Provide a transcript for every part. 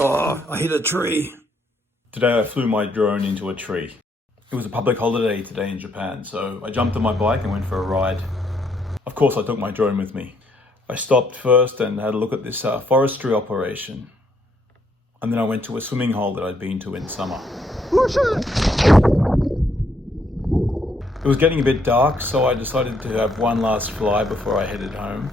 Oh, I hit a tree. Today I flew my drone into a tree. It was a public holiday today in Japan, so I jumped on my bike and went for a ride. Of course, I took my drone with me. I stopped first and had a look at this forestry operation. And then I went to a swimming hole that I'd been to in summer. It was getting a bit dark, so I decided to have one last fly before I headed home.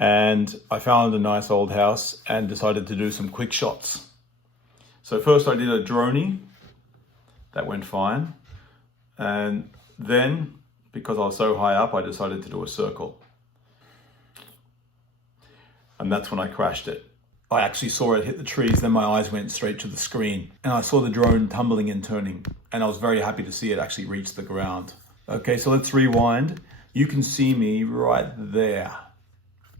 And I found a nice old house and decided to do some quick shots. So first I did a droney. That went fine. And then, because I was so high up, I decided to do a circle. And that's when I crashed it. I actually saw it hit the trees, then my eyes went straight to the screen. And I saw the drone tumbling and turning. And I was very happy to see it actually reach the ground. Okay, so let's rewind. You can see me right there.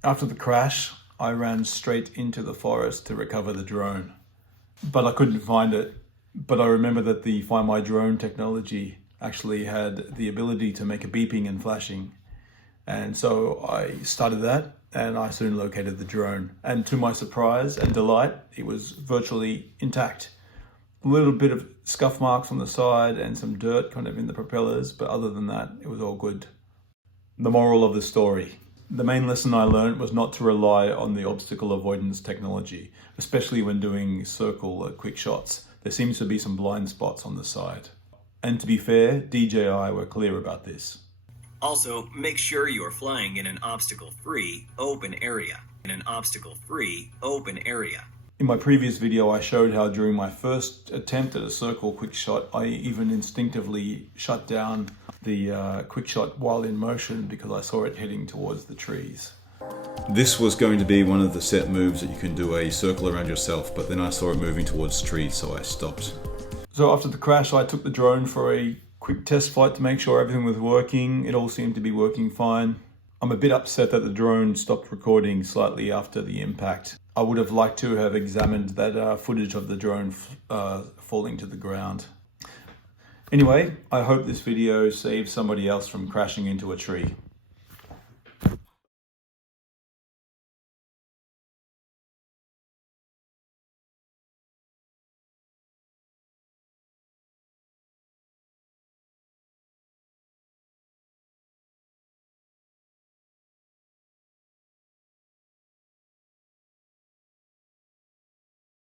After the crash, I ran straight into the forest to recover the drone. But I couldn't find it. But I remember that the Find My Drone technology actually had the ability to make a beeping and flashing. And so I started that and I soon located the drone. And to my surprise and delight, it was virtually intact. A little bit of scuff marks on the side and some dirt kind of in the propellers, but other than that, it was all good. The moral of the story. The main lesson I learned was not to rely on the obstacle avoidance technology, especially when doing circle quick shots. There seems to be some blind spots on the side. And to be fair, DJI were clear about this. Also, make sure you are flying in an obstacle-free, open area. In my previous video, I showed how during my first attempt at a circle quick shot, I even instinctively shut down the quick shot while in motion because I saw it heading towards the trees. This was going to be one of the set moves that you can do a circle around yourself, but then I saw it moving towards trees, so I stopped. So after the crash, I took the drone for a quick test flight to make sure everything was working. It all seemed to be working fine. I'm a bit upset that the drone stopped recording slightly after the impact. I would have liked to have examined that footage of the drone falling to the ground. Anyway, I hope this video saves somebody else from crashing into a tree.